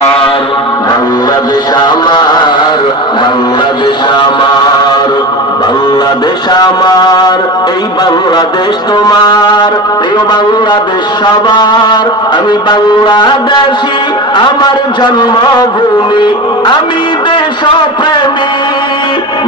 বাংলাদেশ আমার, বাংলাদেশ আমার, বাংলাদেশ আমার, এই বাংলাদেশ তোমার, প্রিয় বাংলাদেশ সবার। আমি বাংলাদেশী, আমার জন্মভূমি, আমি দেশপ্রেমী,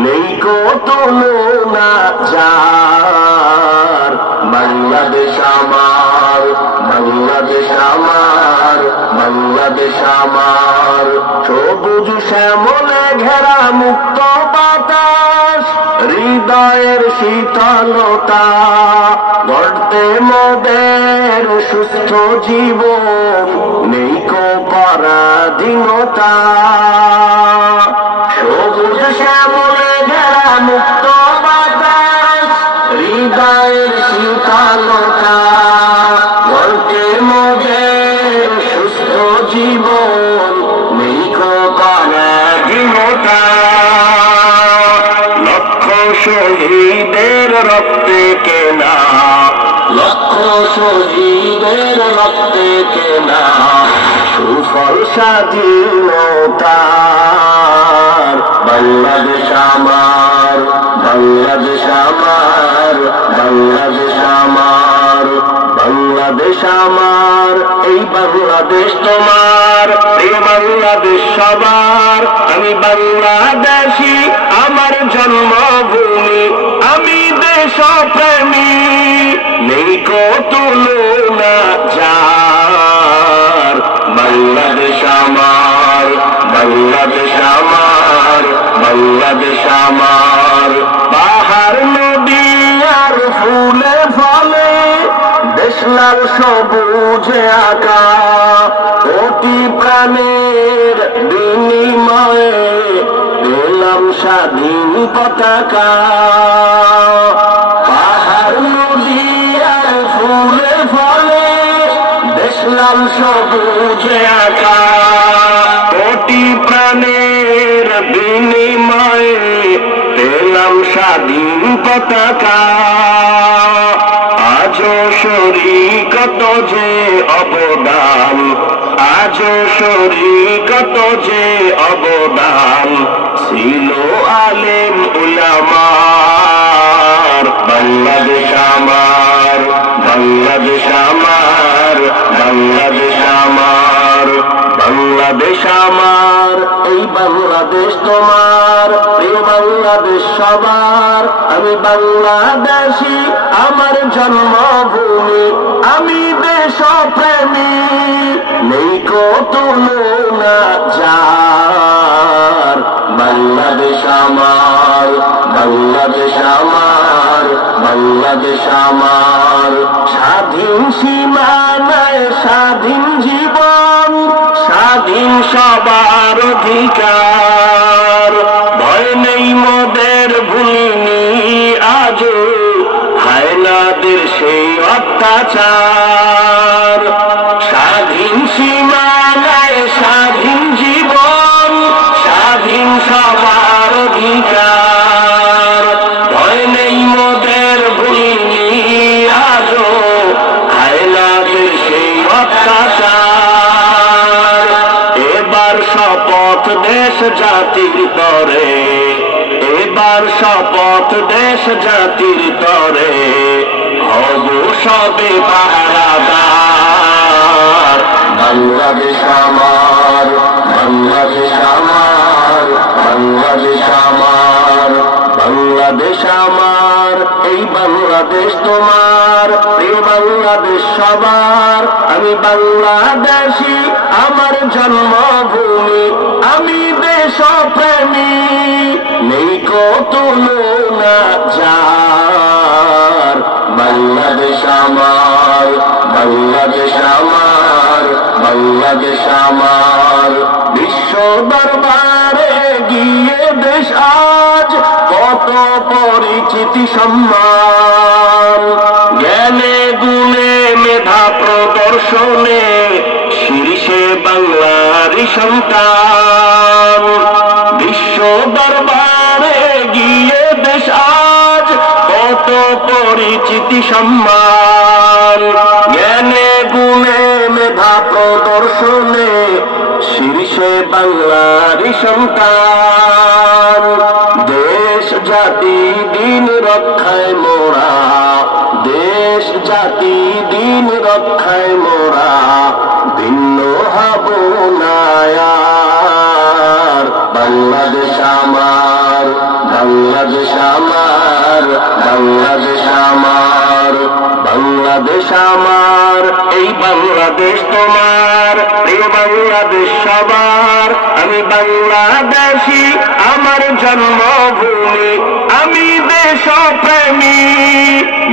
নেই কো তুলনা যার। বাংলাদেশ আমার, বাংলাদেশ আমার, বাংলাদেশ আমার, সবুজ শ্যামলে ঘেরা মুক্ত বাতাস, হৃদয়ের শীতলতা, গড়তে মোদের সুস্থ জীবন, নেই কো পরাধীনতা। সবুজ শ্যামলে ঘেরা মুক্ত বাতাস, হৃদয়ের শীতলতা, গড়তে মোদের সুস্থ জীবন, নেই কো পরাধীনতা। লক্ষ শহীদের রক্তে কেনা, লক্ষ শহীদের রক্তে কেনা, সুফল স্বাধীনতার। বাংলাদেশ আমার, বাংলাদেশ আমার, বাংলাদেশ আমার, বাংলাদেশ আমার, এই বাংলাদেশ তোমার, প্রিয় বাংলাদেশ সবার। আমি বাংলাদেশী, আমার জন্মভূমি, আমি দেশপ্রেমী, নেই কো তুলনা যার। বাংলাদেশ আমার, বাংলাদেশ আমার, বাংলাদেশ আমার, পাহাড় নদী আর ফুলে ফলে, দেশ লাল সবুজে আঁকা, কোটি প্রাণের বিনিময়ে পেলাম স্বাধীন পতাকা। পাহাড় নদী আর ফুলে ফলে, দেশ লাল সবুজে আঁকা, কোটি প্রাণের বিনিময়ে পেলাম স্বাধীন পতাকা। আজও শরীকত যে অবদান, আজও শরীকত যে অবদান, ছিল আলেম উলামার। বাংলাদেশ আমার, বাংলাদেশ আমার, বাংলাদেশ আমার, বাংলাদেশ আমার, এই বাংলাদেশ তোমার, প্রিয় বাংলাদেশ সবার। আমি বাংলাদেশী, আমার জন্মভূমি, আমি দেশপ্রেমী, নেই কো তুলনা যার। বাংলাদেশ আমার, বাংলাদেশ আমার, বাংলাদেশ আমার, স্বাধীন সীমানায় স্বাধীন জীবন, স্বাধীন সবার অধিকার। ভয় নেই মোদের, ভুলিনি আজও হায়নাদের সেই অত্যাচার। স্বাধীন সীমানায় স্বাধীন জীবন, স্বাধীন সবার অধিকার। ভয় নেই মোদের, ভুলিনি আজও হায়নাদের সেই অত্যাচার। এবার শপথ দেশ জাতির তরে, এবার শপথ দেশ জাতির তরে, হব সবে পাহারাদার। বাংলাদেশ আমার, বাংলাদেশ আমার, বাংলাদেশ আমার, বাংলাদেশ আমার, এই বাংলাদেশ তোমার, প্রিয় বাংলাদেশ সবার। আমি বাংলাদেশী, আমার জন্মভূমি, আমি দেশপ্রেমী, নেই কো তুলনা যার। বাংলাদেশ আমার, বাংলাদেশ আমার, বাংলাদেশ আমার, বিশ্ব দরবারে গিয়ে দেশ আজ কত পরিচিতি সম্মান। জ্ঞানে গুণে মেধা প্রদর্শনে শীর্ষে বাংলারই সন্তান। বিশ্ব দরবারে গিয়ে দেশ আজ কত পরিচিতি সম্মান। জ্ঞানে গুণে মেধা প্রদর্শনে শীর্ষে সে বাংলারই সন্তান। দেশ জাতি দিন রক্ষায় মোরা, দেশ জাতি দিন রক্ষায় মোরা ভিন্ন হব না আর। বাংলাদেশ আমার, বাংলাদেশ আমার, বাংলাদেশ আমার, বাংলাদেশ আমার, এই বাংলাদেশ তোমার, প্রিয় বাংলাদেশ সবার। আমি বাংলাদেশী, আমার জন্মভূমি, আমি দেশপ্রেমী,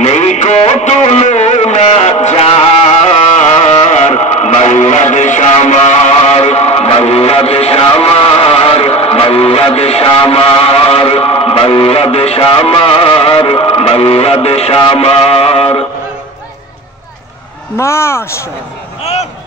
নেই কো তুলনা যার। বাংলাদেশ আমার, বাংলাদেশ আমার, বাংলাদেশ আমার, বাংলাদেশ আমার, বাংলাদেশ আমার। মাশাআল্লাহ।